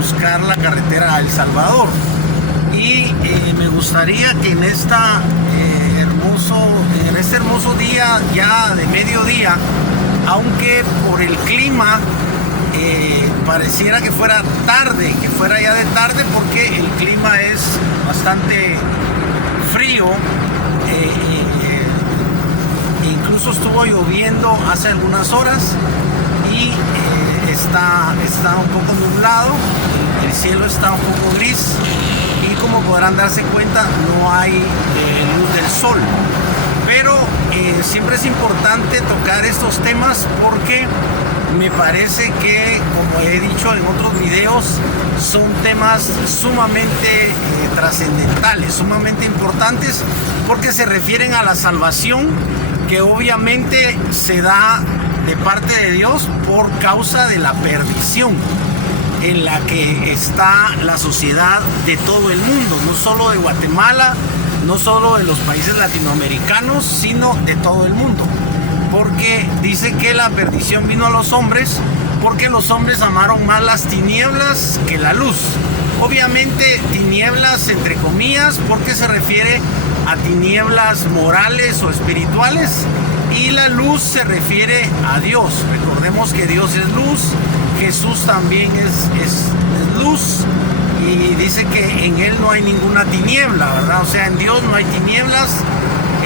buscar la carretera a El Salvador. Y me gustaría que en este hermoso día ya de mediodía, aunque por el clima pareciera que fuera tarde, que fuera ya de tarde, porque el clima es bastante frío, incluso estuvo lloviendo hace algunas horas y está un poco nublado, el cielo está un poco gris y como podrán darse cuenta no hay luz del sol. Pero siempre es importante tocar estos temas porque me parece que, como he dicho en otros videos, son temas sumamente trascendentales, sumamente importantes, porque se refieren a la salvación que obviamente se da de parte de Dios por causa de la perdición en la que está la sociedad de todo el mundo, no solo de Guatemala, no solo de los países latinoamericanos, sino de todo el mundo. Porque dice que la perdición vino a los hombres porque los hombres amaron más las tinieblas que la luz. Obviamente tinieblas entre comillas porque se refiere a tinieblas morales o espirituales, y la luz se refiere a Dios. Recordemos que Dios es luz, Jesús también es luz, y dice que en Él no hay ninguna tiniebla, ¿verdad? O sea, en Dios no hay tinieblas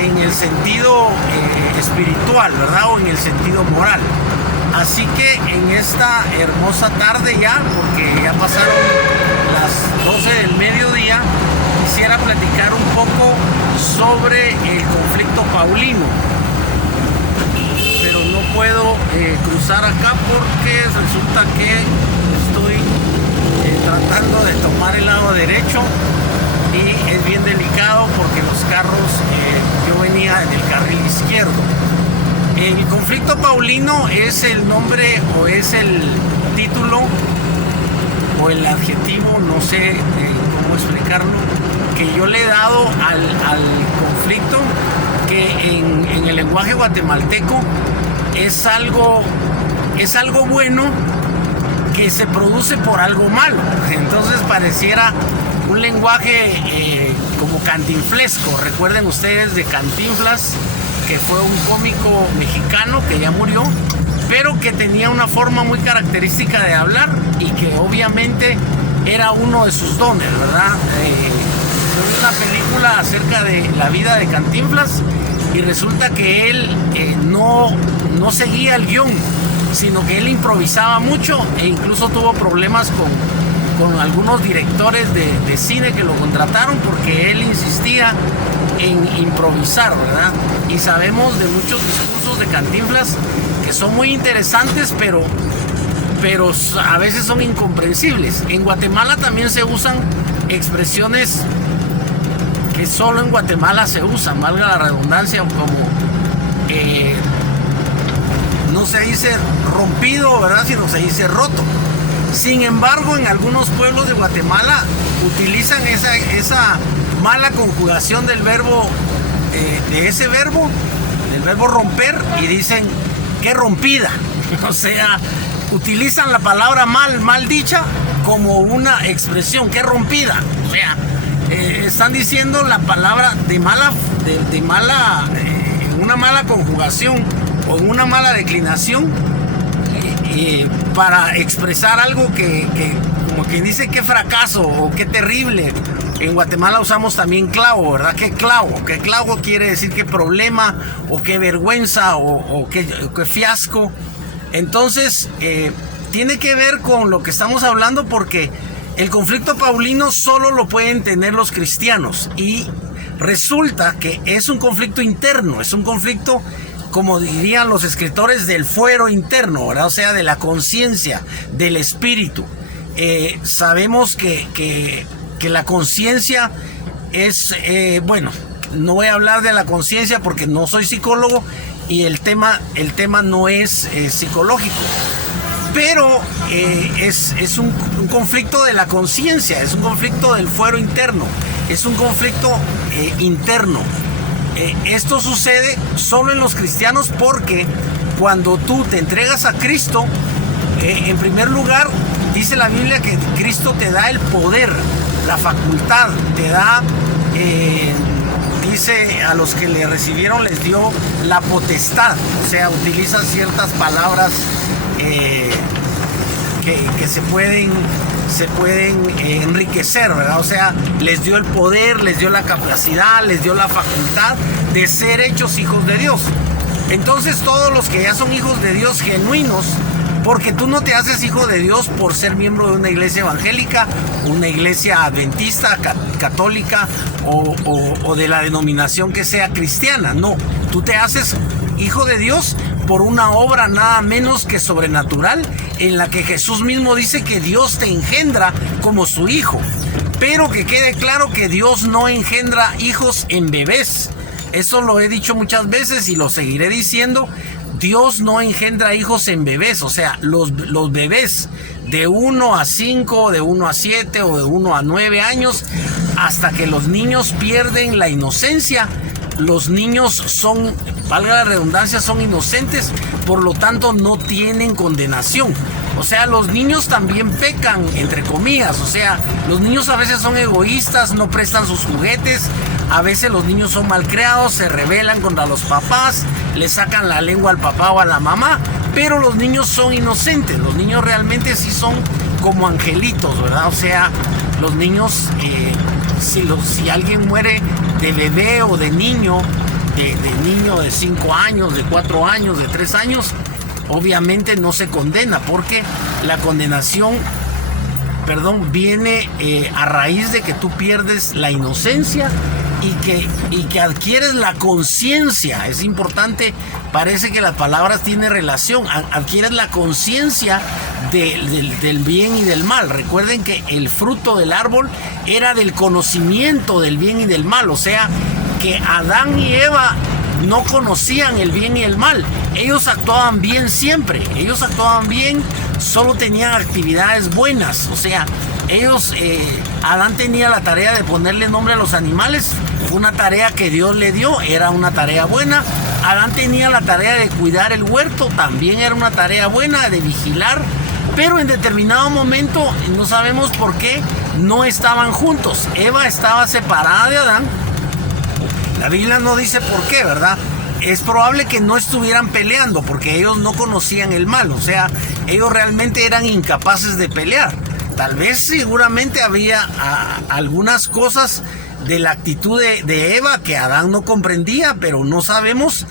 en el sentido espiritual, ¿verdad? O en el sentido moral. Así que en esta hermosa tarde ya, porque ya pasaron las 12 del mediodía, quisiera platicar un poco sobre el conflicto paulino. Pero no puedo cruzar acá porque resulta que estoy tratando de tomar el lado derecho y es bien delicado porque los carros, yo venía en el carril izquierdo. El conflicto paulino es el nombre o es el título o el adjetivo, no sé cómo explicarlo, que yo le he dado al conflicto, que en el lenguaje guatemalteco es algo bueno que se produce por algo malo. Entonces pareciera un lenguaje como cantinflesco. Recuerden ustedes de Cantinflas, que fue un cómico mexicano que ya murió, pero que tenía una forma muy característica de hablar y que obviamente era uno de sus dones, ¿verdad? Yo vi una película acerca de la vida de Cantinflas y resulta que él no seguía el guión, sino que él improvisaba mucho e incluso tuvo problemas con algunos directores de cine que lo contrataron porque él insistía en improvisar, ¿verdad? Y sabemos de muchos discursos de Cantinflas que son muy interesantes, pero a veces son incomprensibles. En Guatemala también se usan expresiones que solo en Guatemala se usan, valga la redundancia, como no se dice rompido, ¿verdad? Sino se dice roto. Sin embargo, en algunos pueblos de Guatemala utilizan esa mala conjugación del verbo, del verbo romper, y dicen qué rompida. O sea, utilizan la palabra mal dicha como una expresión, qué rompida. O sea, están diciendo la palabra una mala conjugación o una mala declinación para expresar algo que como que dice qué fracaso o qué terrible. En Guatemala usamos también clavo, ¿verdad? ¿Qué clavo? ¿Qué clavo quiere decir qué problema o qué vergüenza o qué fiasco? Entonces, tiene que ver con lo que estamos hablando, porque el conflicto paulino solo lo pueden tener los cristianos, y resulta que es un conflicto interno, es un conflicto, como dirían los escritores, del fuero interno, ¿verdad? O sea, de la conciencia, del espíritu. Sabemos que la conciencia es, bueno, no voy a hablar de la conciencia porque no soy psicólogo y el tema no es psicológico, pero es un conflicto de la conciencia, es un conflicto del fuero interno, es un conflicto interno. Esto sucede solo en los cristianos porque cuando tú te entregas a Cristo, en primer lugar dice la Biblia que Cristo te da el poder, la facultad, te da, dice, a los que le recibieron les dio la potestad, o sea, utiliza ciertas palabras que se pueden enriquecer, ¿verdad? O sea, les dio el poder, les dio la capacidad, les dio la facultad de ser hechos hijos de Dios. Entonces todos los que ya son hijos de Dios genuinos, porque tú no te haces hijo de Dios por ser miembro de una iglesia evangélica, una iglesia adventista, católica o de la denominación que sea cristiana. No, tú te haces hijo de Dios por una obra nada menos que sobrenatural, en la que Jesús mismo dice que Dios te engendra como su hijo. Pero que quede claro que Dios no engendra hijos en bebés. Eso lo he dicho muchas veces y lo seguiré diciendo. Dios no engendra hijos en bebés, o sea, los bebés de 1 a 5, de 1 a 7 o de 1 a 9 años, hasta que los niños pierden la inocencia. Los niños son, valga la redundancia, son inocentes, por lo tanto no tienen condenación. O sea, los niños también pecan, entre comillas. O sea, los niños a veces son egoístas, no prestan sus juguetes. A veces los niños son malcriados, se rebelan contra los papás, le sacan la lengua al papá o a la mamá. Pero los niños son inocentes. Los niños realmente sí son como angelitos, ¿verdad? O sea, los niños, si alguien muere de bebé o de niño, de niño de 5 años, de 4 años, de 3 años, obviamente no se condena, porque la condenación, viene a raíz de que tú pierdes la inocencia y que adquieres la conciencia. Es importante, parece que las palabras tienen relación. Adquieres la conciencia del bien y del mal. Recuerden que el fruto del árbol era del conocimiento del bien y del mal. O sea, que Adán y Eva no conocían el bien y el mal. Ellos actuaban bien siempre. Ellos actuaban bien, solo tenían actividades buenas. O sea, Adán tenía la tarea de ponerle nombre a los animales. Fue una tarea que Dios le dio, era una tarea buena. Adán tenía la tarea de cuidar el huerto, también era una tarea buena, de vigilar. Pero en determinado momento, no sabemos por qué, no estaban juntos. Eva estaba separada de Adán. La Biblia no dice por qué, ¿verdad? Es probable que no estuvieran peleando porque ellos no conocían el mal. O sea, ellos realmente eran incapaces de pelear. Tal vez seguramente había algunas cosas de la actitud de Eva que Adán no comprendía, pero no sabemos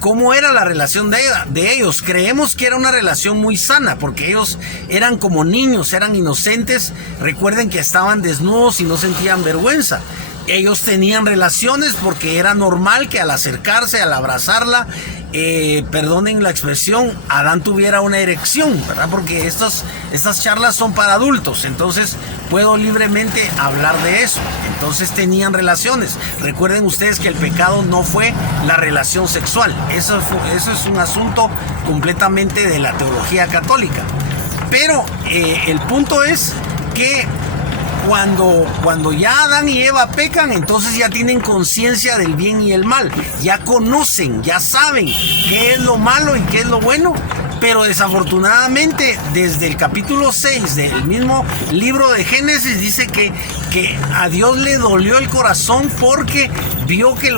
cómo era la relación de ellos. Creemos que era una relación muy sana, porque ellos eran como niños, eran inocentes. Recuerden que estaban desnudos y no sentían vergüenza. Ellos tenían relaciones porque era normal que al acercarse, al abrazarla, perdonen la expresión, Adán tuviera una erección, ¿verdad? Porque estas charlas son para adultos, entonces puedo libremente hablar de eso. Entonces tenían relaciones. Recuerden ustedes que el pecado no fue la relación sexual. Eso es un asunto completamente de la teología católica. Pero el punto es que cuando ya Adán y Eva pecan, entonces ya tienen conciencia del bien y el mal. Ya conocen, ya saben qué es lo malo y qué es lo bueno. Pero desafortunadamente, desde el capítulo 6 del mismo libro de Génesis, dice que a Dios le dolió el corazón porque vio que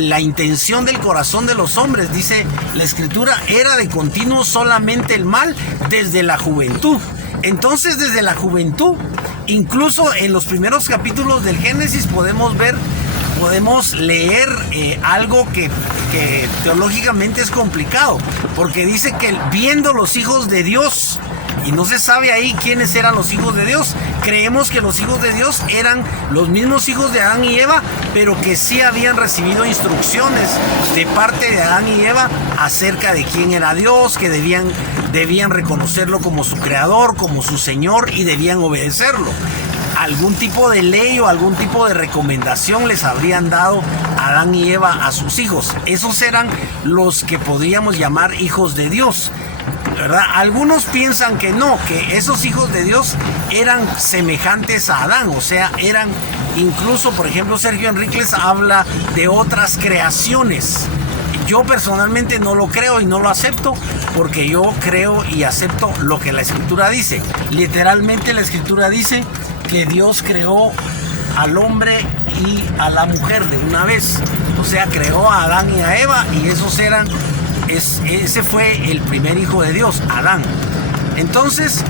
la intención del corazón de los hombres, dice la Escritura, era de continuo solamente el mal desde la juventud. Entonces, desde la juventud, incluso en los primeros capítulos del Génesis podemos leer algo que teológicamente es complicado, porque dice que viendo los hijos de Dios, y no se sabe ahí quiénes eran los hijos de Dios. Creemos que los hijos de Dios eran los mismos hijos de Adán y Eva, pero que sí habían recibido instrucciones de parte de Adán y Eva acerca de quién era Dios, que debían reconocerlo como su creador, como su Señor, y debían obedecerlo. Algún tipo de ley o algún tipo de recomendación les habrían dado Adán y Eva a sus hijos. Esos eran los que podríamos llamar hijos de Dios, ¿verdad? Algunos piensan que no, que esos hijos de Dios eran semejantes a Adán, o sea, eran incluso, por ejemplo, Sergio Enríquez habla de otras creaciones. Yo personalmente no lo creo y no lo acepto, porque yo creo y acepto lo que la Escritura dice. Literalmente la Escritura dice que Dios creó al hombre y a la mujer de una vez. O sea, creó a Adán y a Eva, y ese fue el primer hijo de Dios, Adán. Entonces,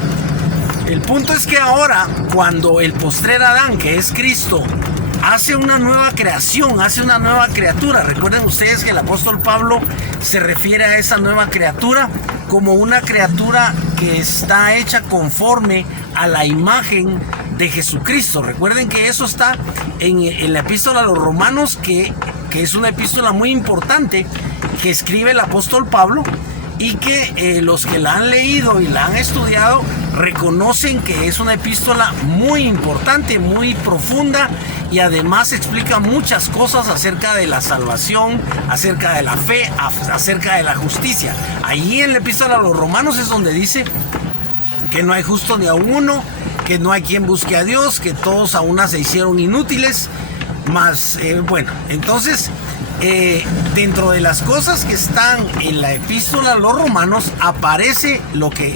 el punto es que ahora, cuando el postrer Adán, que es Cristo, hace una nueva creación, hace una nueva criatura. Recuerden ustedes que el apóstol Pablo se refiere a esa nueva criatura como una criatura que está hecha conforme a la imagen de Jesucristo. Recuerden que eso está en la epístola a los Romanos, que es una epístola muy importante que escribe el apóstol Pablo, y que los que la han leído y la han estudiado reconocen que es una epístola muy importante, muy profunda, y además explica muchas cosas acerca de la salvación, acerca de la fe, acerca de la justicia. Allí en la epístola a los Romanos es donde dice que no hay justo ni a uno, que no hay quien busque a Dios, que todos a una se hicieron inútiles. Bueno, entonces dentro de las cosas que están en la epístola a los Romanos aparece lo que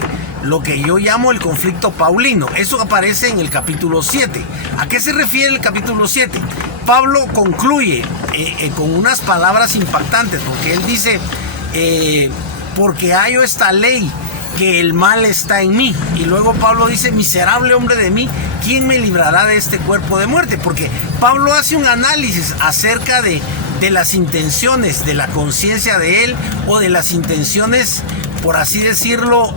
yo llamo el conflicto paulino. Eso aparece en el capítulo 7. ¿A qué se refiere el capítulo 7? Pablo concluye con unas palabras impactantes, porque él dice, porque hallo esta ley, que el mal está en mí. Y luego Pablo dice, miserable hombre de mí, ¿quién me librará de este cuerpo de muerte? Porque Pablo hace un análisis acerca de las intenciones, de la conciencia de él, o de las intenciones, por así decirlo.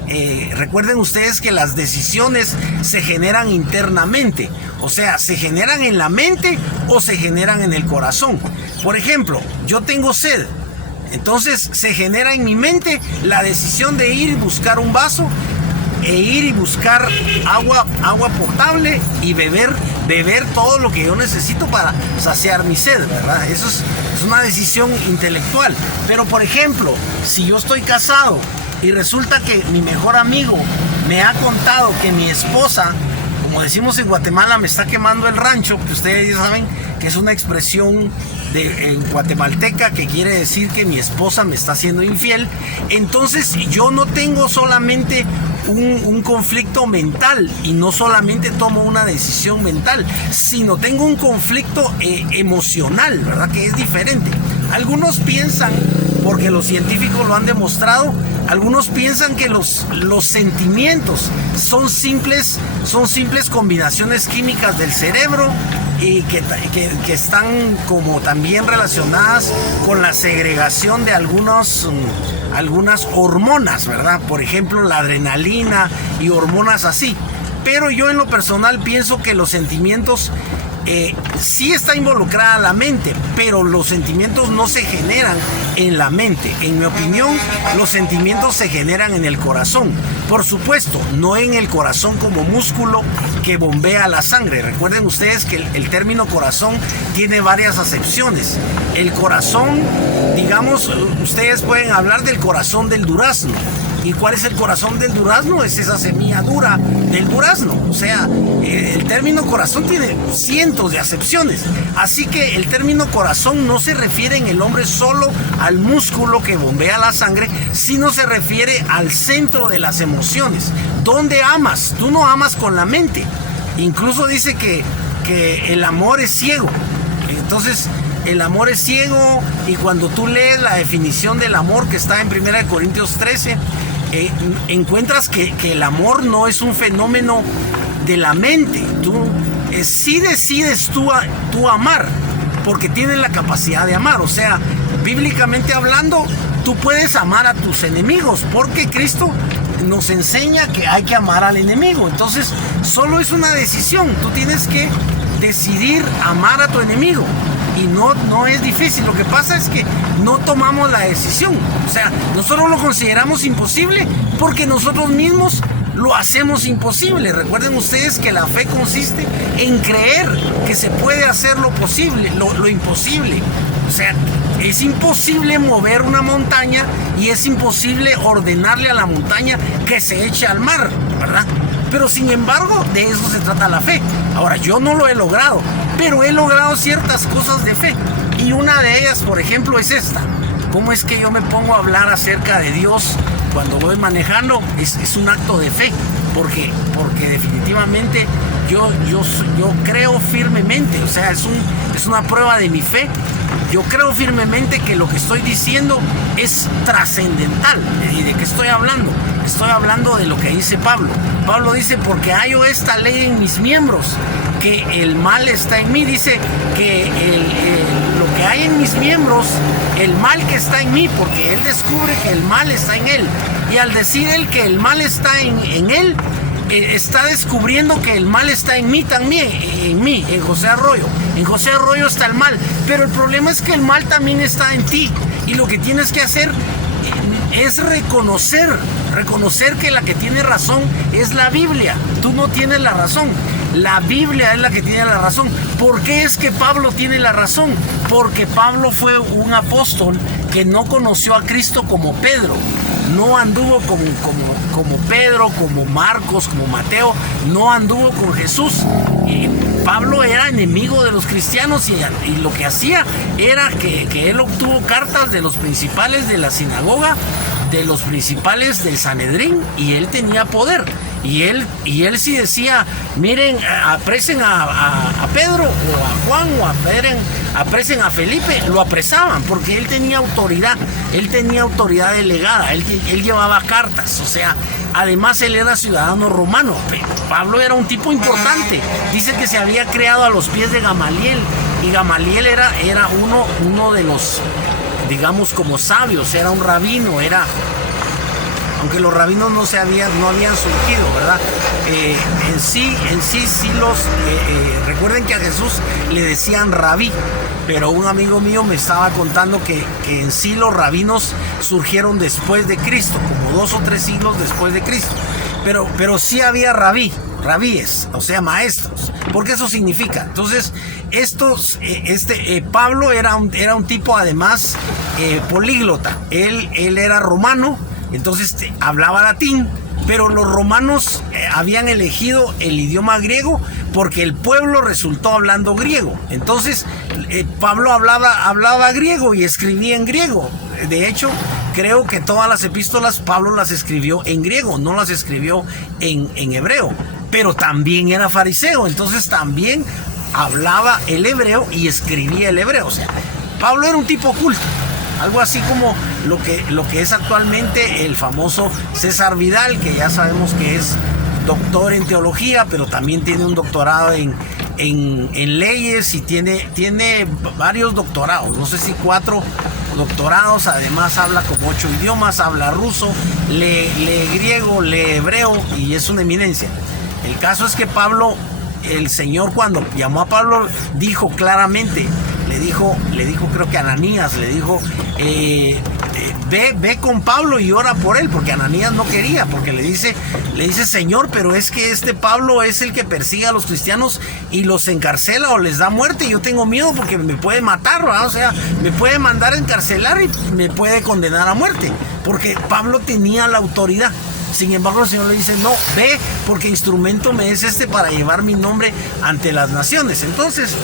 Recuerden ustedes que las decisiones se generan internamente, o sea, se generan en la mente o se generan en el corazón. Por ejemplo, yo tengo sed. Entonces se genera en mi mente la decisión de ir y buscar un vaso, e ir y buscar agua potable y beber todo lo que yo necesito para saciar mi sed, ¿verdad? Eso es una decisión intelectual. Pero por ejemplo, si yo estoy casado y resulta que mi mejor amigo me ha contado que mi esposa, como decimos en Guatemala, me está quemando el rancho, que ustedes ya saben que es una expresión en guatemalteca que quiere decir que mi esposa me está siendo infiel. Entonces yo no tengo solamente un conflicto mental, y no solamente tomo una decisión mental, sino tengo un conflicto emocional, ¿verdad? Que es diferente. Algunos piensan, porque los científicos lo han demostrado, algunos piensan que los sentimientos son simples combinaciones químicas del cerebro, y que están como también relacionadas con la segregación de algunas hormonas, ¿verdad? Por ejemplo, la adrenalina y hormonas así. Pero yo en lo personal pienso que los sentimientos sí está involucrada la mente, pero los sentimientos no se generan en la mente. En mi opinión, los sentimientos se generan en el corazón. Por supuesto, no en el corazón como músculo que bombea la sangre. Recuerden ustedes que el término corazón tiene varias acepciones. El corazón, digamos, ustedes pueden hablar del corazón del durazno. ¿Y cuál es el corazón del durazno? Es esa semilla dura del durazno. O sea, el término corazón tiene cientos de acepciones. Así que el término corazón no se refiere en el hombre solo al músculo que bombea la sangre, sino se refiere al centro de las emociones. ¿Dónde amas? Tú no amas con la mente. Incluso dice que el amor es ciego. Entonces, el amor es ciego, y cuando tú lees la definición del amor que está en 1 Corintios 13, encuentras que el amor no es un fenómeno de la mente. Tú sí decides tú amar, porque tienes la capacidad de amar. O sea, bíblicamente hablando, tú puedes amar a tus enemigos, porque Cristo nos enseña que hay que amar al enemigo. Entonces, solo es una decisión. Tú tienes que decidir amar a tu enemigo. Y no es difícil. Lo que pasa es que no tomamos la decisión. O sea, nosotros lo consideramos imposible porque nosotros mismos lo hacemos imposible. Recuerden ustedes que la fe consiste en creer que se puede hacer lo posible, lo imposible. O sea, es imposible mover una montaña, y es imposible ordenarle a la montaña que se eche al mar, ¿verdad? Pero sin embargo, de eso se trata la fe. Ahora, yo no lo he logrado, pero he logrado ciertas cosas de fe. Y una de ellas, por ejemplo, es esta. ¿Cómo es que yo me pongo a hablar acerca de Dios cuando voy manejando? Es un acto de fe, porque definitivamente yo creo firmemente, o sea, es una prueba de mi fe. Yo creo firmemente que lo que estoy diciendo es trascendental. ¿Y de qué estoy hablando? Estoy hablando de lo que dice Pablo. Pablo dice, porque hallo esta ley en mis miembros, que el mal está en mí. Dice que lo que hay en mis miembros, el mal que está en mí, porque él descubre que el mal está en él. Y al decir él que el mal está en él, está descubriendo que el mal está en mí también, en José Arroyo. En José Arroyo está el mal, pero el problema es que el mal también está en ti. Y lo que tienes que hacer es reconocer que la que tiene razón es la Biblia. Tú no tienes la razón. La Biblia es la que tiene la razón. ¿Por qué es que Pablo tiene la razón? Porque Pablo fue un apóstol que no conoció a Cristo como Pedro. No anduvo como Pedro, como Marcos, como Mateo. No anduvo con Jesús. Pablo era enemigo de los cristianos y lo que hacía era que él obtuvo cartas de los principales de la sinagoga, de los principales del Sanedrín, y él tenía poder. Y él sí decía, miren, apresen a Pedro o a Juan o apresen a Felipe, lo apresaban porque él tenía autoridad delegada, él llevaba cartas, o sea, además él era ciudadano romano. Pablo era un tipo importante, dice que se había creado a los pies de Gamaliel, y Gamaliel era uno de los, digamos, como sabios, era un rabino, aunque los rabinos no habían surgido, ¿verdad? En sí recuerden que a Jesús le decían rabí, pero un amigo mío me estaba contando que en sí los rabinos surgieron después de Cristo, como 2 o 3 siglos después de Cristo, pero sí había rabíes, o sea, maestros, porque eso significa. Entonces, Pablo era un tipo además políglota. Él era romano. Entonces hablaba latín, pero los romanos habían elegido el idioma griego porque el pueblo resultó hablando griego. Entonces Pablo hablaba griego y escribía en griego. De hecho, creo que todas las epístolas Pablo las escribió en griego, no las escribió en hebreo. Pero también era fariseo, entonces también hablaba el hebreo y escribía el hebreo. O sea, Pablo era un tipo culto. Algo así como lo que es actualmente el famoso César Vidal, que ya sabemos que es doctor en teología, pero también tiene un doctorado en leyes y tiene varios doctorados, no sé si 4 doctorados, además habla como 8 idiomas, habla ruso, lee griego, lee hebreo y es una eminencia. El caso es que Pablo, el Señor cuando llamó a Pablo, dijo claramente, le dijo creo que a Ananías, le dijo, ve con Pablo y ora por él, porque Ananías no quería, porque le dice, Señor, pero es que este Pablo es el que persigue a los cristianos y los encarcela o les da muerte, y yo tengo miedo porque me puede matar, ¿verdad? O sea, me puede mandar a encarcelar y me puede condenar a muerte, porque Pablo tenía la autoridad. Sin embargo, el Señor le dice, no, ve, porque instrumento me es para llevar mi nombre ante las naciones. Entonces,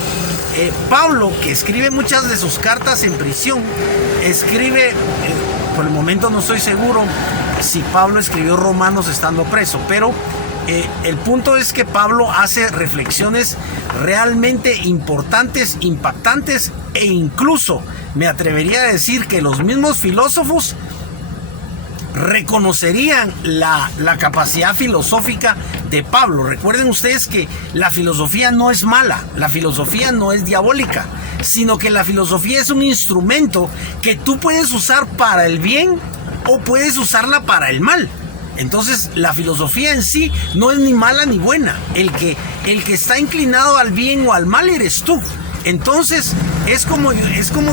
Pablo, que escribe muchas de sus cartas en prisión, escribe, por el momento no estoy seguro si Pablo escribió Romanos estando preso, pero el punto es que Pablo hace reflexiones realmente importantes, impactantes, e incluso me atrevería a decir que los mismos filósofos reconocerían la capacidad filosófica de Pablo. Recuerden ustedes que la filosofía no es mala, la filosofía no es diabólica, sino que la filosofía es un instrumento que tú puedes usar para el bien o puedes usarla para el mal. Entonces la filosofía en sí no es ni mala ni buena. El que está inclinado al bien o al mal eres tú. Entonces es como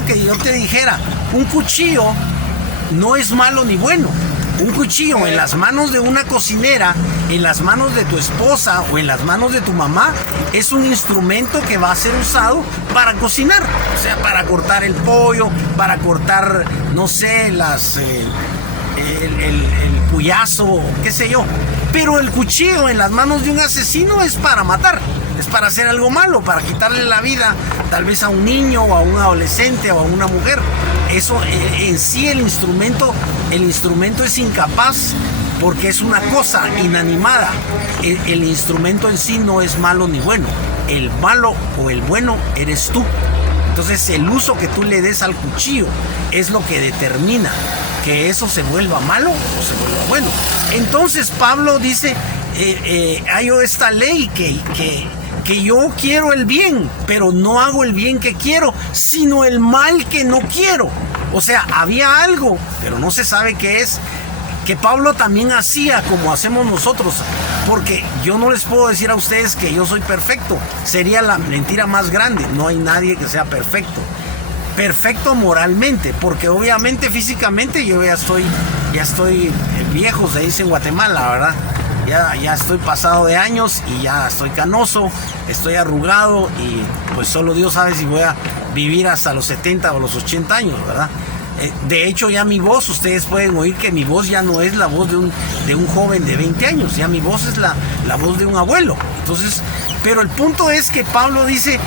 que yo te dijera, un cuchillo no es malo ni bueno. Un cuchillo en las manos de una cocinera, en las manos de tu esposa o en las manos de tu mamá, es un instrumento que va a ser usado para cocinar, o sea, para cortar el pollo, para cortar, no sé, el puyazo, qué sé yo. Pero el cuchillo en las manos de un asesino es para matar. es para hacer algo malo, para quitarle la vida tal vez a un niño o a un adolescente o a una mujer. Eso en sí el instrumento es incapaz, porque es una cosa inanimada. El instrumento en sí no es malo ni bueno. El malo o el bueno eres tú. Entonces el uso que tú le des al cuchillo es lo que determina que eso se vuelva malo o se vuelva bueno. Entonces Pablo dice, hay esta ley que yo quiero el bien, pero no hago el bien que quiero, sino el mal que no quiero. O sea, había algo, pero no se sabe qué es, que Pablo también hacía como hacemos nosotros, porque yo no les puedo decir a ustedes que yo soy perfecto, sería la mentira más grande. No hay nadie que sea perfecto moralmente, porque obviamente físicamente yo ya estoy viejo, se dice en Guatemala, ¿verdad? Ya estoy pasado de años y ya estoy canoso, estoy arrugado, y pues solo Dios sabe si voy a vivir hasta los 70 o los 80 años, ¿verdad? De hecho, ya mi voz, ustedes pueden oír que mi voz ya no es la voz de un joven de 20 años, ya mi voz es la voz de un abuelo. Entonces, pero el punto es que Pablo dice,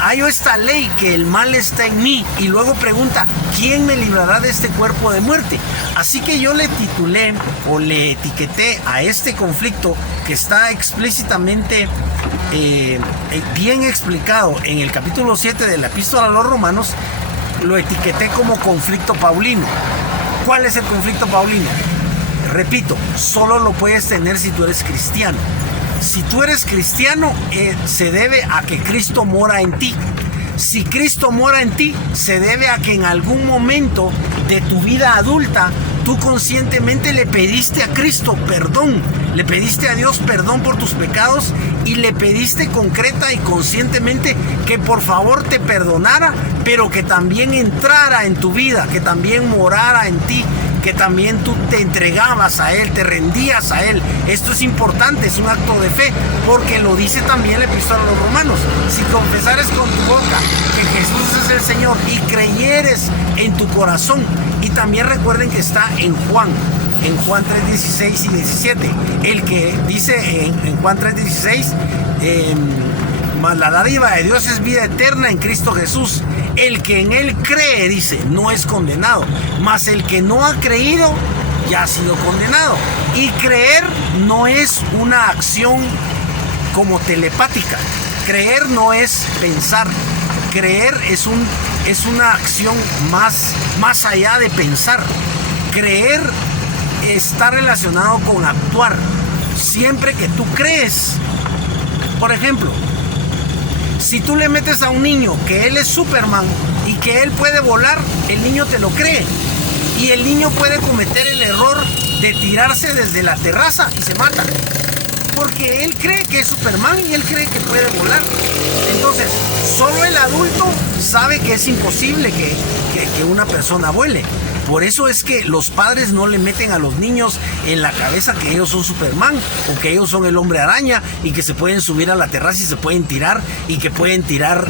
hay esta ley que el mal está en mí, y luego pregunta, ¿quién me librará de este cuerpo de muerte? Así que yo le titulé o le etiqueté a este conflicto, que está explícitamente bien explicado en el capítulo 7 de la Epístola a los Romanos, lo etiqueté como conflicto paulino. ¿Cuál es el conflicto paulino? Repito, solo lo puedes tener si tú eres cristiano. Si tú eres cristiano, se debe a que Cristo mora en ti. Si Cristo mora en ti, se debe a que en algún momento de tu vida adulta, tú conscientemente le pediste a Cristo perdón, le pediste a Dios perdón por tus pecados, y le pediste concreta y conscientemente que por favor te perdonara, pero que también entrara en tu vida, que también morara en ti, que también tú te entregabas a Él, te rendías a Él. Esto es importante, es un acto de fe, porque lo dice también la Epístola a los Romanos. Si confesares con tu boca que Jesús es el Señor y creyeres en tu corazón. Y también recuerden que está en Juan 3:16 y 17, el que dice en Juan 3:16, mas la dádiva de Dios es vida eterna en Cristo Jesús. El que en Él cree, dice, no es condenado, mas el que no ha creído ya ha sido condenado. Y creer no es una acción como telepática. Creer no es pensar. Creer es una acción más allá de pensar. Creer está relacionado con actuar. Siempre que tú crees, por ejemplo, si tú le metes a un niño que él es Superman y que él puede volar, el niño te lo cree. Y el niño puede cometer el error de tirarse desde la terraza y se mata. Porque él cree que es Superman y él cree que puede volar. Entonces, solo el adulto sabe que es imposible que una persona vuele. Por eso es que los padres no le meten a los niños en la cabeza que ellos son Superman o que ellos son el hombre araña y que se pueden subir a la terraza y se pueden tirar, y que pueden tirar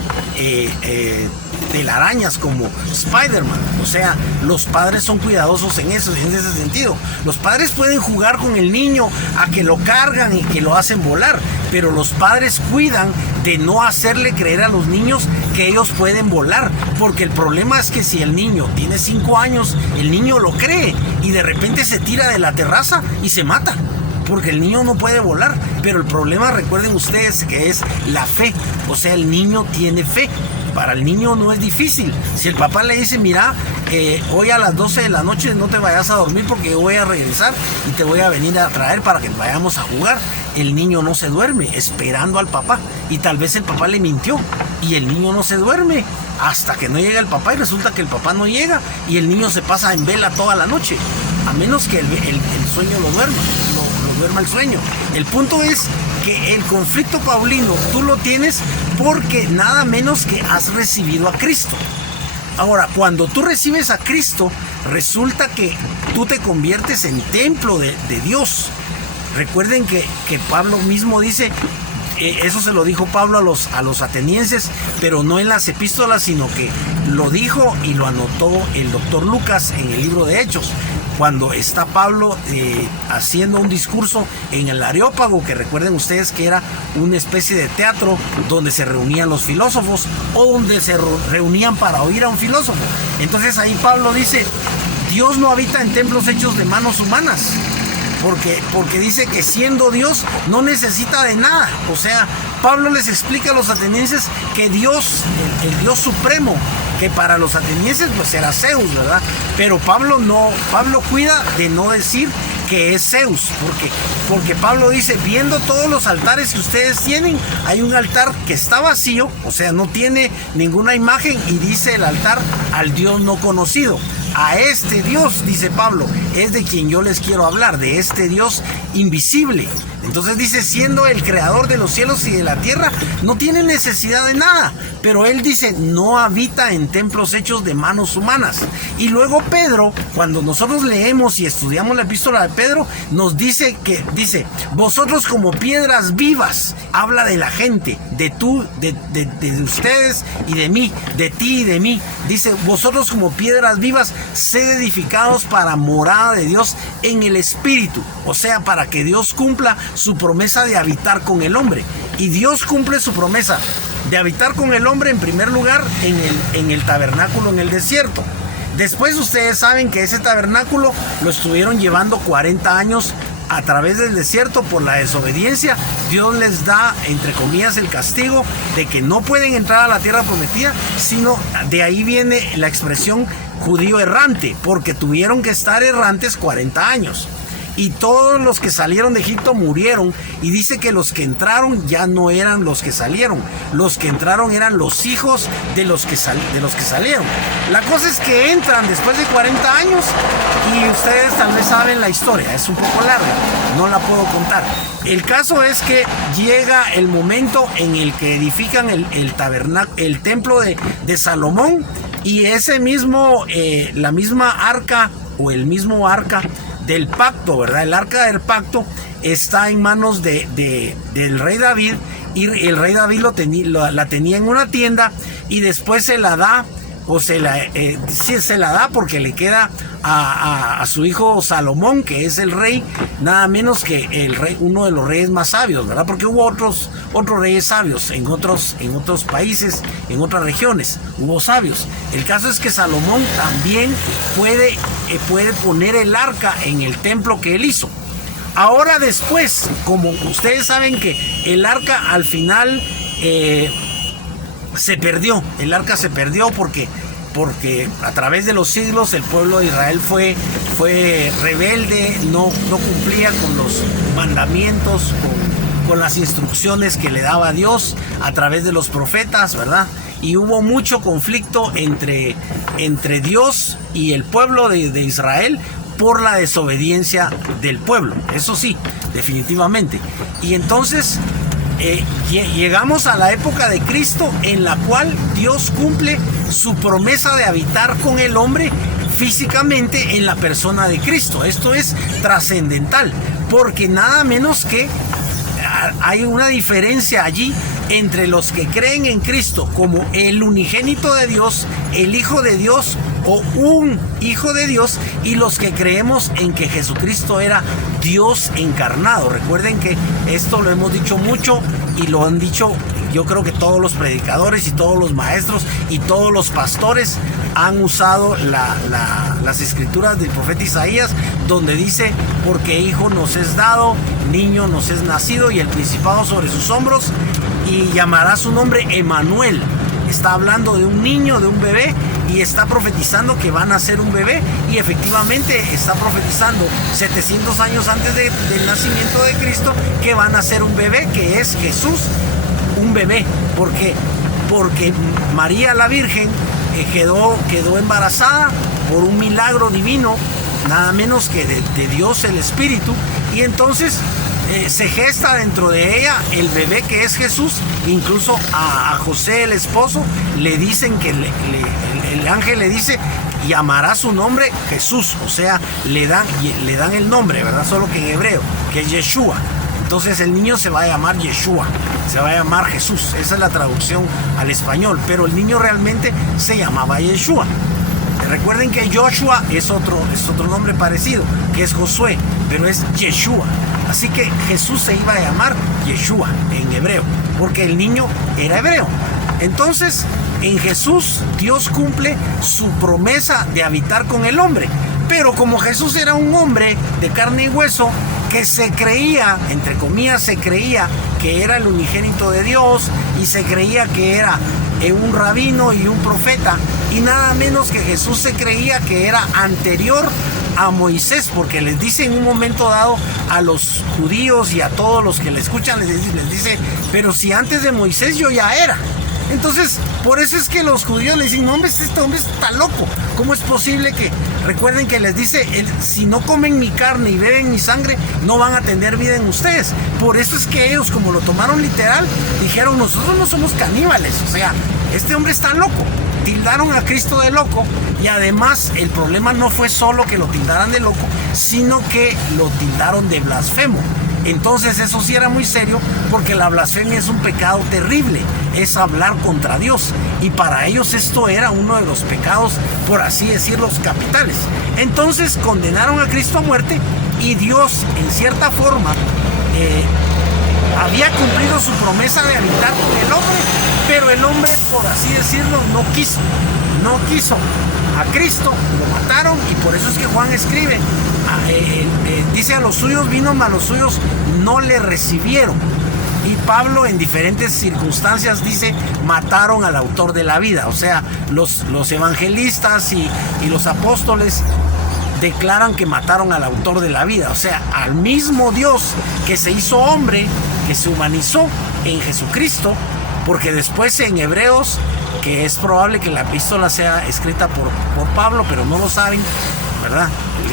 telarañas como Spider-Man. O sea, los padres son cuidadosos en ese sentido. Los padres pueden jugar con el niño a que lo cargan y que lo hacen volar, pero los padres cuidan de no hacerle creer a los niños que ellos pueden volar, porque el problema es que si el niño tiene 5 años, el niño lo cree y de repente se tira de la terraza y se mata, porque el niño no puede volar. Pero el problema, recuerden ustedes, que es la fe. O sea, el niño tiene fe. Para el niño no es difícil. Si el papá le dice, mira, hoy a las 12 de la noche no te vayas a dormir porque yo voy a regresar y te voy a venir a traer para que vayamos a jugar, el niño no se duerme esperando al papá. Y tal vez el papá le mintió y el niño no se duerme hasta que no llega el papá, y resulta que el papá no llega y el niño se pasa en vela toda la noche, a menos que el sueño lo duerma el sueño. El punto es que el conflicto paulino tú lo tienes porque nada menos que has recibido a Cristo. Ahora, cuando tú recibes a Cristo, resulta que tú te conviertes en templo de Dios. Recuerden que Pablo mismo dice, eso se lo dijo Pablo a los atenienses, pero no en las epístolas, sino que lo dijo y lo anotó el doctor Lucas en el libro de Hechos. cuando está Pablo haciendo un discurso en el Areópago, que recuerden ustedes que era una especie de teatro donde se reunían los filósofos o donde se reunían para oír a un filósofo. Entonces ahí Pablo dice, Dios no habita en templos hechos de manos humanas, porque dice que siendo Dios no necesita de nada. O sea, Pablo les explica a los atenienses que Dios, el Dios supremo, que para los atenienses pues era Zeus, ¿verdad? Pero Pablo cuida de no decir que es Zeus, porque Pablo dice, viendo todos los altares que ustedes tienen, hay un altar que está vacío, o sea, no tiene ninguna imagen, y dice el altar al Dios no conocido. A este Dios, dice Pablo, es de quien yo les quiero hablar, de este Dios invisible. Entonces dice, siendo el creador de los cielos y de la tierra, no tiene necesidad de nada. Pero él dice, no habita en templos hechos de manos humanas. Y luego Pedro, cuando nosotros leemos y estudiamos la epístola de Pedro, nos dice vosotros como piedras vivas, habla de la gente, de ustedes y de mí, de ti y de mí. Dice, vosotros como piedras vivas, sed edificados para morada de Dios en el Espíritu. O sea, para que Dios cumpla su promesa de habitar con el hombre. Y Dios cumple su promesa de habitar con el hombre en primer lugar en el tabernáculo en el desierto. Después ustedes saben que ese tabernáculo lo estuvieron llevando 40 años a través del desierto por la desobediencia. Dios les da, entre comillas, el castigo de que no pueden entrar a la tierra prometida, sino de ahí viene la expresión judío errante, porque tuvieron que estar errantes 40 años. Y todos los que salieron de Egipto murieron, y dice que los que entraron ya no eran los que salieron, los que entraron eran los hijos de los que salieron. La cosa es que entran después de 40 años, y ustedes tal vez saben la historia, es un poco larga, no la puedo contar. El caso es que llega el momento en el que edifican el templo de Salomón, y ese mismo, la misma arca, o el mismo arca del pacto, ¿verdad? El arca del pacto está en manos del rey David, y el rey David la tenía en una tienda, y después se la da, sí se la da porque le queda a su hijo Salomón, que es el rey, nada menos que el rey, uno de los reyes más sabios, ¿verdad? Porque hubo otros reyes sabios en otros países, en otras regiones, hubo sabios. El caso es que Salomón también puede poner el arca en el templo que él hizo. Ahora después, como ustedes saben que el arca al final se perdió, el arca se perdió porque a través de los siglos el pueblo de Israel fue rebelde, no cumplía con los mandamientos, con las instrucciones que le daba Dios a través de los profetas, ¿verdad? Y hubo mucho conflicto entre Dios y el pueblo de Israel por la desobediencia del pueblo, eso sí, definitivamente. Y entonces llegamos a la época de Cristo, en la cual Dios cumple su promesa de habitar con el hombre físicamente en la persona de Cristo. Esto es trascendental, porque nada menos que hay una diferencia allí entre los que creen en Cristo como el unigénito de Dios, el Hijo de Dios o un Hijo de Dios, y los que creemos en que Jesucristo era Dios encarnado. Recuerden que esto lo hemos dicho mucho, y lo han dicho, yo creo que todos los predicadores y todos los maestros y todos los pastores han usado las escrituras del profeta Isaías, donde dice, porque hijo nos es dado, niño nos es nacido, y el principado sobre sus hombros, y llamará su nombre Emanuel. Está hablando de un niño, de un bebé, y está profetizando que van a ser un bebé, y efectivamente está profetizando 700 años antes del nacimiento de Cristo que van a ser un bebé, que es Jesús, un bebé, porque María la Virgen quedó embarazada por un milagro divino, nada menos que de Dios el Espíritu, y entonces se gesta dentro de ella el bebé que es Jesús. Incluso a José, el esposo, le dicen que el ángel le dice, llamará su nombre Jesús, o sea, le dan el nombre, ¿verdad? Solo que en hebreo, que es Yeshua. Entonces el niño se va a llamar Yeshua, se va a llamar Jesús. Esa es la traducción al español, pero el niño realmente se llamaba Yeshua. Recuerden que Joshua es otro nombre parecido, que es Josué, pero es Yeshua. Así que Jesús se iba a llamar Yeshua en hebreo, porque el niño era hebreo. Entonces, en Jesús, Dios cumple su promesa de habitar con el hombre. Pero como Jesús era un hombre de carne y hueso, que se creía, entre comillas, se creía que era el unigénito de Dios, y se creía que era un rabino y un profeta, y nada menos que Jesús se creía que era anterior a Moisés, porque les dice en un momento dado a los judíos y a todos los que le escuchan, les dice, pero si antes de Moisés yo ya era. Entonces, por eso es que los judíos le dicen, no, hombre, este hombre está loco. ¿Cómo es posible que, recuerden que les dice, si no comen mi carne y beben mi sangre, no van a tener vida en ustedes? Por eso es que ellos, como lo tomaron literal, dijeron, nosotros no somos caníbales. O sea, este hombre está loco. Tildaron a Cristo de loco, y además el problema no fue solo que lo tildaran de loco, sino que lo tildaron de blasfemo. Entonces eso sí era muy serio, porque la blasfemia es un pecado terrible, es hablar contra Dios, y para ellos esto era uno de los pecados, por así decirlo, capitales. Entonces condenaron a Cristo a muerte, y Dios en cierta forma había cumplido su promesa de habitar con el hombre, pero el hombre, por así decirlo, no quiso a Cristo, lo mataron, y por eso es que Juan escribe, dice, a los suyos vino, mas los suyos no le recibieron. Y Pablo en diferentes circunstancias dice, mataron al autor de la vida. O sea, los evangelistas y los apóstoles declaran que mataron al autor de la vida. O sea, al mismo Dios que se hizo hombre, que se humanizó en Jesucristo, porque después en Hebreos, que es probable que la epístola sea escrita por Pablo, pero no lo saben, ¿verdad?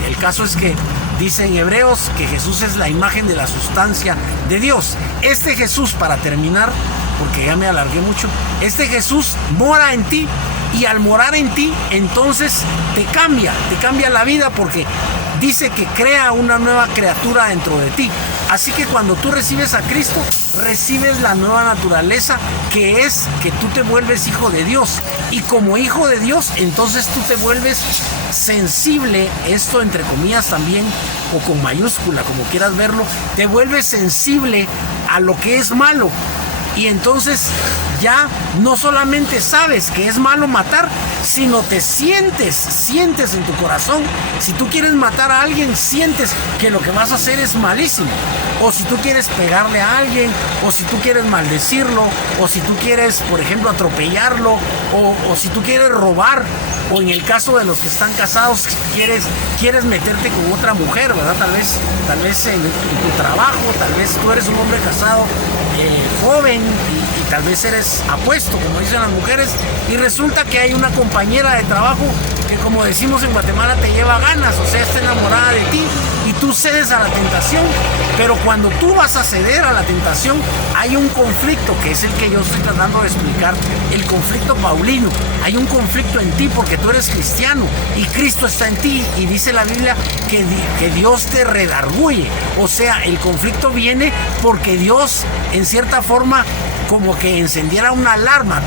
El caso es que dice en Hebreos que Jesús es la imagen de la sustancia de Dios. Este Jesús, para terminar, porque ya me alargué mucho, este Jesús mora en ti, y al morar en ti, entonces te cambia la vida, porque dice que crea una nueva criatura dentro de ti. Así que cuando tú recibes a Cristo, recibes la nueva naturaleza, que es que tú te vuelves hijo de Dios. Y como hijo de Dios, entonces tú te vuelves sensible, esto entre comillas también, o con mayúscula, como quieras verlo, te vuelves sensible a lo que es malo. Y entonces ya no solamente sabes que es malo matar, sino te sientes en tu corazón. Si tú quieres matar a alguien, sientes que lo que vas a hacer es malísimo. O si tú quieres pegarle a alguien, o si tú quieres maldecirlo, o si tú quieres, por ejemplo, atropellarlo, o si tú quieres robar, o en el caso de los que están casados, quieres meterte con otra mujer, ¿verdad? Tal vez en tu trabajo, tal vez tú eres un hombre casado joven, y tal vez eres apuesto, como dicen las mujeres, y resulta que hay una compañera de trabajo que, como decimos en Guatemala, te lleva ganas, o sea, está enamorada de ti, y tú cedes a la tentación. Pero cuando tú vas a ceder a la tentación, hay un conflicto, que es el que yo estoy tratando de explicar, el conflicto paulino. Hay un conflicto en ti porque tú eres cristiano y Cristo está en ti, y dice la Biblia que Dios te redarguye. O sea, el conflicto viene porque Dios, en cierta forma, como que encendiera una alarma,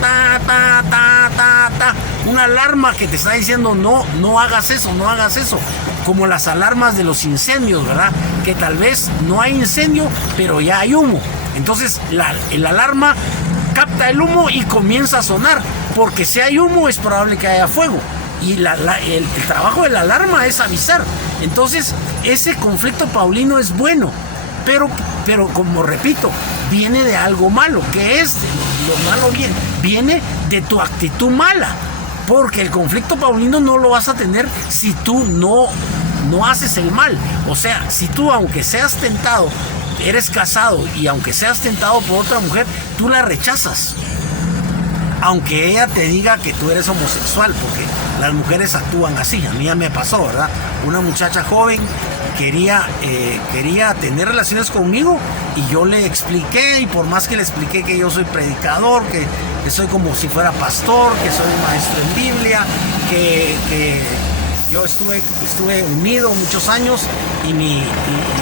una alarma que te está diciendo, no hagas eso, no hagas eso. Como las alarmas de los incendios, ¿verdad? Que tal vez no hay incendio, pero ya hay humo. Entonces la alarma capta el humo y comienza a sonar, porque si hay humo es probable que haya fuego. Y el trabajo de la alarma es avisar. Entonces ese conflicto paulino es bueno, pero como repito, viene de algo malo. ¿Qué es? Lo malo viene de tu actitud mala, porque el conflicto paulino no lo vas a tener si tú no haces el mal. O sea, si tú, aunque seas tentado, eres casado, y aunque seas tentado por otra mujer, tú la rechazas, aunque ella te diga que tú eres homosexual, porque las mujeres actúan así. A mí ya me pasó, ¿verdad? Una muchacha joven quería tener relaciones conmigo, y yo le expliqué, y por más que le expliqué que yo soy predicador, que soy como si fuera pastor, que soy maestro en Biblia, que Yo estuve unido muchos años y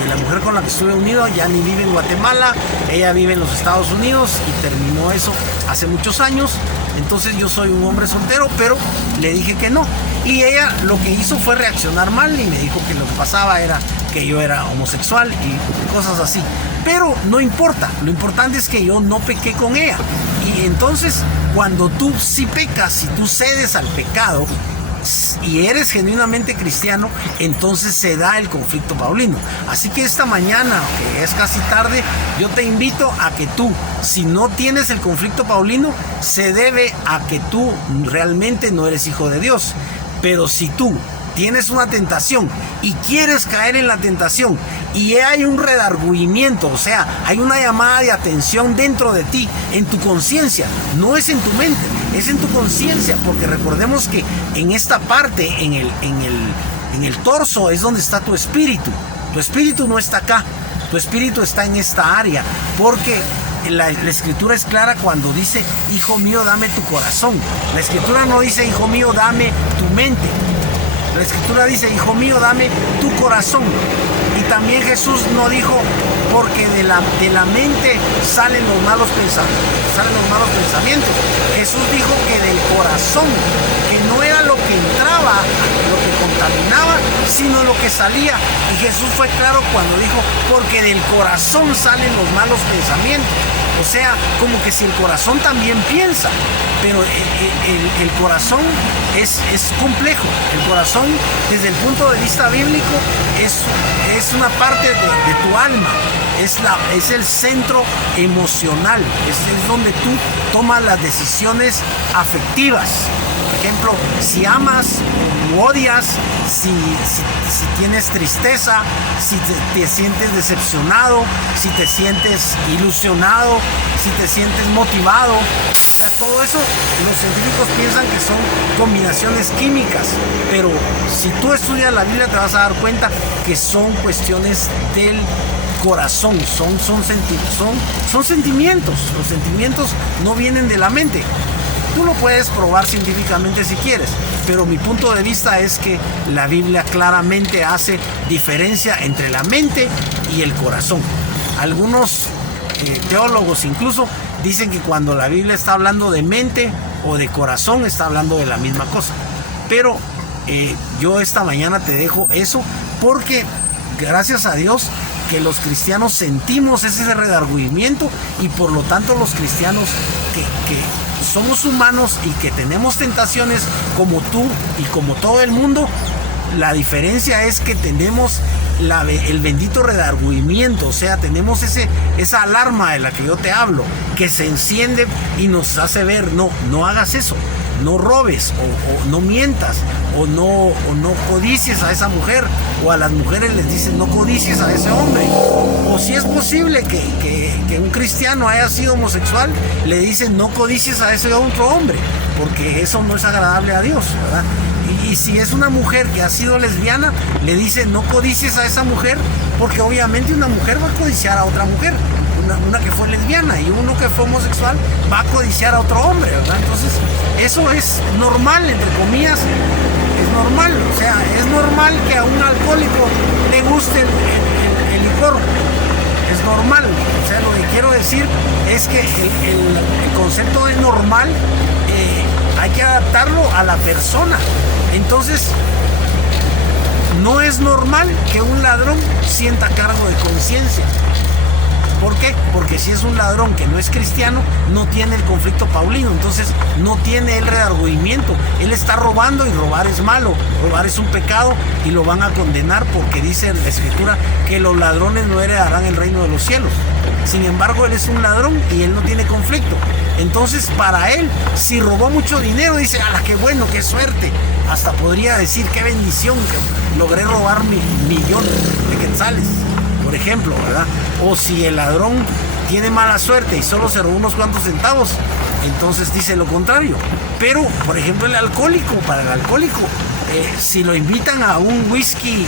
la mujer con la que estuve unido ya ni vive en Guatemala, ella vive en los Estados Unidos y terminó eso hace muchos años. Entonces yo soy un hombre soltero, pero le dije que no. Y ella lo que hizo fue reaccionar mal y me dijo que lo que pasaba era que yo era homosexual y cosas así. Pero no importa, lo importante es que yo no pequé con ella. Y entonces cuando tú sí pecas, si tú cedes al pecado y eres genuinamente cristiano, entonces se da el conflicto paulino. Así que esta mañana, que es casi tarde, yo te invito a que tú, si no tienes el conflicto paulino, se debe a que tú realmente no eres hijo de Dios. Pero si tú tienes una tentación y quieres caer en la tentación y hay un redargüimiento, o sea, hay una llamada de atención dentro de ti, en tu conciencia, no es en tu mente, es en tu conciencia, porque recordemos que en esta parte, en el torso, es donde está tu espíritu. Tu espíritu no está acá, tu espíritu está en esta área, porque la escritura es clara cuando dice, hijo mío, dame tu corazón. La escritura no dice, hijo mío, dame tu mente. La escritura dice, hijo mío, dame tu corazón. Y también Jesús no dijo, porque de la mente salen los malos pensamientos. Jesús dijo que del corazón, que no era lo que entraba, lo que contaminaba, sino lo que salía. Y Jesús fue claro cuando dijo, porque del corazón salen los malos pensamientos. O sea, como que si el corazón también piensa, pero el corazón es complejo. El corazón, desde el punto de vista bíblico, es una parte de tu alma, es el centro emocional, es donde tú tomas las decisiones afectivas. Por ejemplo, si amas o odias, si tienes tristeza, si te sientes decepcionado, si te sientes ilusionado, si te sientes motivado. O sea, todo eso los científicos piensan que son combinaciones químicas, pero si tú estudias la Biblia te vas a dar cuenta que son cuestiones del corazón, son sentimientos. Los sentimientos no vienen de la mente. Tú lo puedes probar científicamente si quieres, pero mi punto de vista es que la Biblia claramente hace diferencia entre la mente y el corazón. Algunos teólogos incluso dicen que cuando la Biblia está hablando de mente o de corazón, está hablando de la misma cosa. Pero yo esta mañana te dejo eso porque gracias a Dios que los cristianos sentimos ese redargüimiento y por lo tanto los cristianos que somos humanos y que tenemos tentaciones como tú y como todo el mundo, la diferencia es que tenemos el bendito redargüimiento, o sea, tenemos esa alarma de la que yo te hablo, que se enciende y nos hace ver, no hagas eso, no robes, o no mientas, o no codicies a esa mujer, o a las mujeres les dicen no codicies a ese hombre, o si es posible que un cristiano haya sido homosexual, le dicen no codicies a ese otro hombre, porque eso no es agradable a Dios, ¿verdad? Y si es una mujer que ha sido lesbiana, le dicen no codicies a esa mujer, porque obviamente una mujer va a codiciar a otra mujer, una que fue lesbiana, y uno que fue homosexual va a codiciar a otro hombre, ¿verdad? Entonces eso es normal, entre comillas, es normal, o sea, es normal que a un alcohólico le guste el licor, es normal. O sea, lo que quiero decir es que el concepto de normal hay que adaptarlo a la persona. Entonces, no es normal que un ladrón sienta cargo de conciencia. ¿Por qué? Porque si es un ladrón que no es cristiano, no tiene el conflicto paulino, entonces no tiene el redargüimiento. Él está robando y robar es malo, robar es un pecado y lo van a condenar porque dice la escritura que los ladrones no heredarán el reino de los cielos. Sin embargo, él es un ladrón y él no tiene conflicto. Entonces, para él, si robó mucho dinero, dice, ¡ala, qué bueno, qué suerte! Hasta podría decir, qué bendición que logré robar mi millón de quetzales, por ejemplo, ¿verdad? O si el ladrón tiene mala suerte y solo se robó unos cuantos centavos, entonces dice lo contrario. Pero, por ejemplo, el alcohólico, para el alcohólico, si lo invitan a un whisky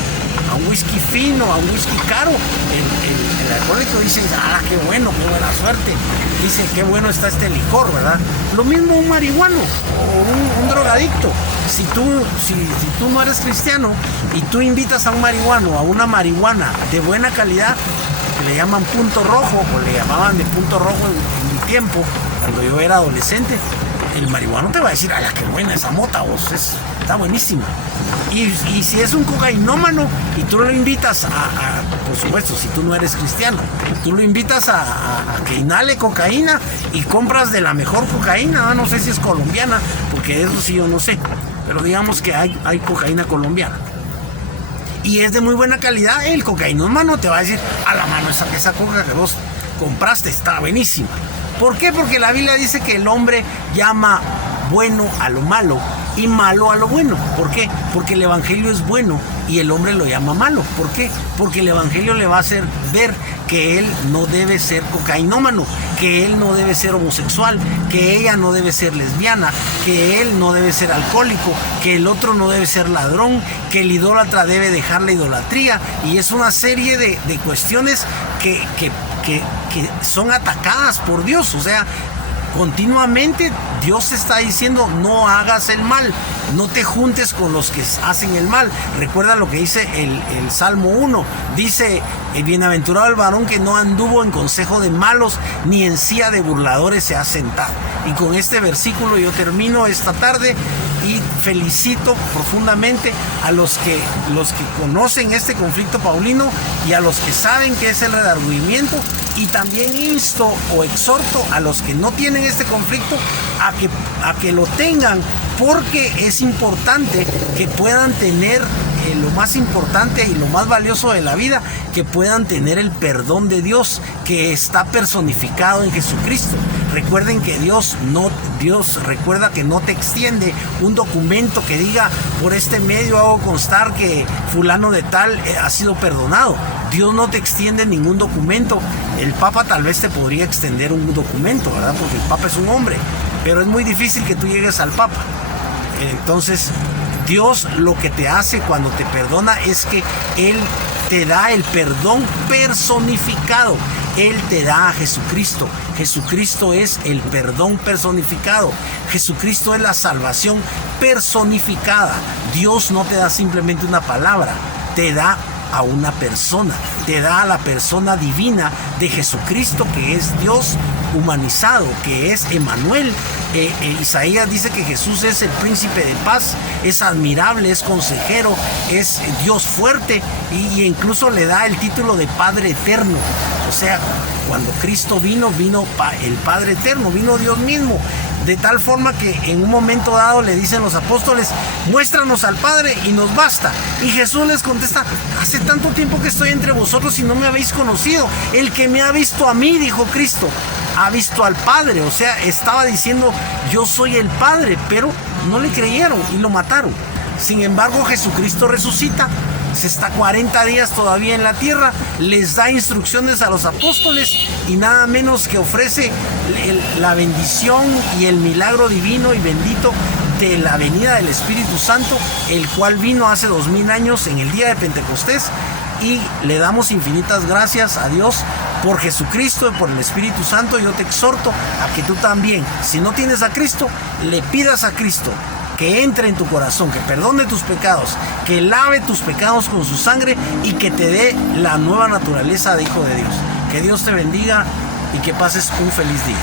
fino, a un whisky caro, el alcohólico, dicen, ah, qué bueno, qué buena suerte. Dicen, qué bueno está este licor, ¿verdad? Lo mismo un marihuano o un drogadicto. Si tú no eres cristiano y tú invitas a un marihuano, a una marihuana de buena calidad, que le llaman punto rojo, o le llamaban de punto rojo en mi tiempo, cuando yo era adolescente, el marihuano te va a decir, ¡ay, qué buena esa mota, vos! Está buenísima. Y si es un cocainómano y tú lo invitas por supuesto, si tú no eres cristiano, tú lo invitas a que inhale cocaína y compras de la mejor cocaína, no sé si es colombiana, porque eso sí yo no sé, pero digamos que hay cocaína colombiana. Y es de muy buena calidad, el cocainómano te va a decir, a la mano, esa coca que vos compraste está buenísima. ¿Por qué? Porque la Biblia dice que el hombre llama bueno a lo malo y malo a lo bueno. ¿Por qué? Porque el evangelio es bueno y el hombre lo llama malo. ¿Por qué? Porque el evangelio le va a hacer ver que él no debe ser cocainómano, que él no debe ser homosexual, que ella no debe ser lesbiana, que él no debe ser alcohólico, que el otro no debe ser ladrón, que el idólatra debe dejar la idolatría. Y es una serie de cuestiones que son atacadas por Dios. O sea, continuamente Dios está diciendo, no hagas el mal, no te juntes con los que hacen el mal. Recuerda lo que dice el Salmo 1, dice, bienaventurado el varón que no anduvo en consejo de malos, ni en silla de burladores se ha sentado. Y con este versículo yo termino esta tarde y felicito profundamente a los que conocen este conflicto paulino y a los que saben que es el redargüimiento, y también insto o exhorto a los que no tienen este conflicto a que lo tengan, porque es importante que puedan tener lo más importante y lo más valioso de la vida, que puedan tener el perdón de Dios, que está personificado en Jesucristo. Recuerden que Dios recuerda que no te extiende un documento que diga, por este medio hago constar que fulano de tal ha sido perdonado. Dios no te extiende ningún documento. El Papa tal vez te podría extender un documento, ¿verdad? Porque el Papa es un hombre, pero es muy difícil que tú llegues al Papa. Entonces, Dios lo que te hace cuando te perdona es que Él te da el perdón personificado. Él te da a Jesucristo. Jesucristo es el perdón personificado. Jesucristo es la salvación personificada. Dios no te da simplemente una palabra, te da a una persona, te da a la persona divina de Jesucristo, que es Dios humanizado, que es Emmanuel. Isaías dice que Jesús es el príncipe de paz, es admirable, es consejero, es Dios fuerte, y incluso le da el título de Padre Eterno. O sea, cuando Cristo vino el Padre Eterno, vino Dios mismo, de tal forma que en un momento dado le dicen los apóstoles, muéstranos al Padre y nos basta. Y Jesús les contesta, hace tanto tiempo que estoy entre vosotros y no me habéis conocido. El que me ha visto a mí, dijo Cristo, ha visto al Padre. O sea, estaba diciendo, yo soy el Padre, pero no le creyeron y lo mataron. Sin embargo, Jesucristo resucita, se está 40 días todavía en la tierra, les da instrucciones a los apóstoles y nada menos que ofrece la bendición y el milagro divino y bendito de la venida del Espíritu Santo, el cual vino hace 2000 años en el día de Pentecostés, y le damos infinitas gracias a Dios por Jesucristo y por el Espíritu Santo. Yo te exhorto a que tú también, si no tienes a Cristo, le pidas a Cristo que entre en tu corazón, que perdone tus pecados, que lave tus pecados con su sangre y que te dé la nueva naturaleza de hijo de Dios. Que Dios te bendiga y que pases un feliz día.